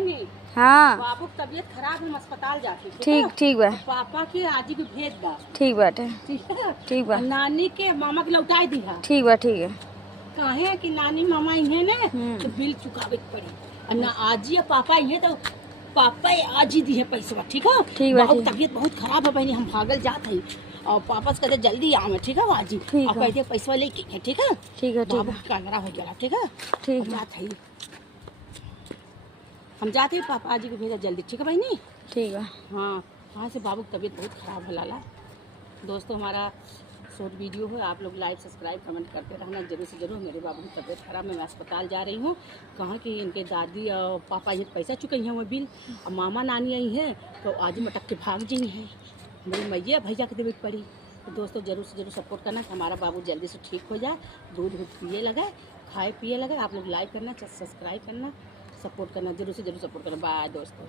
बहनी। हाँ बाबू की तबीयत खराब, हम अस्पताल जाते। ठीक ठीक बा। पापा के आजी के भेज बा। ठीक बाटे। ठीक है। ठीक बा। नानी के मामा के लौटाई दी है। ठीक बा। ठीक है। कहे कि नानी मामा इन्हें ने तो बिल चुकावे के पड़ी, और ना आजी या पापा इन्हें तो पापा आजी दी है पैसा। ठीक है। ठीक बा। बाबू की तबीयत बहुत खराब है बहनी, हम भागल जात है और पापा से कहते जल्दी आवे। ठीक है आजी, ठीक और है। कहते पैसा लेके। ठीक है। ठीक है। ठीक बाबू है। कैमरा हो गया। ठीक है। ठीक है। जात है, हम जाते हैं पापा जी को भेजा जल्दी। ठीक है बहनी। ठीक है। हाँ, वहाँ से बाबू की तबीयत बहुत ख़राब है लाला। दोस्तों हमारा शॉर्ट वीडियो है, आप लोग लाइक सब्सक्राइब कमेंट करते रहना जरूर से जरूर। मेरे बाबू की तबीयत ख़राब है, मैं अस्पताल जा रही हूँ। कहाँ कि इनके दादी और पापा ये पैसा चुके हैं वो बिल, और मामा नानी आई हैं तो आज मटक के भाग जी हैं। मेरी मैया भैया की तबीयत पड़ी। तो दोस्तों जरूर से जरूर सपोर्ट करना कि हमारा बाबू जल्दी से ठीक हो जाए, दूध वूध पिए लगे, खाए पिए लगे। आप लोग लाइक करना, सब्सक्राइब करना, सपोर्ट करना, जरूर से जरूर सपोर्ट करना। बाय दोस्तों।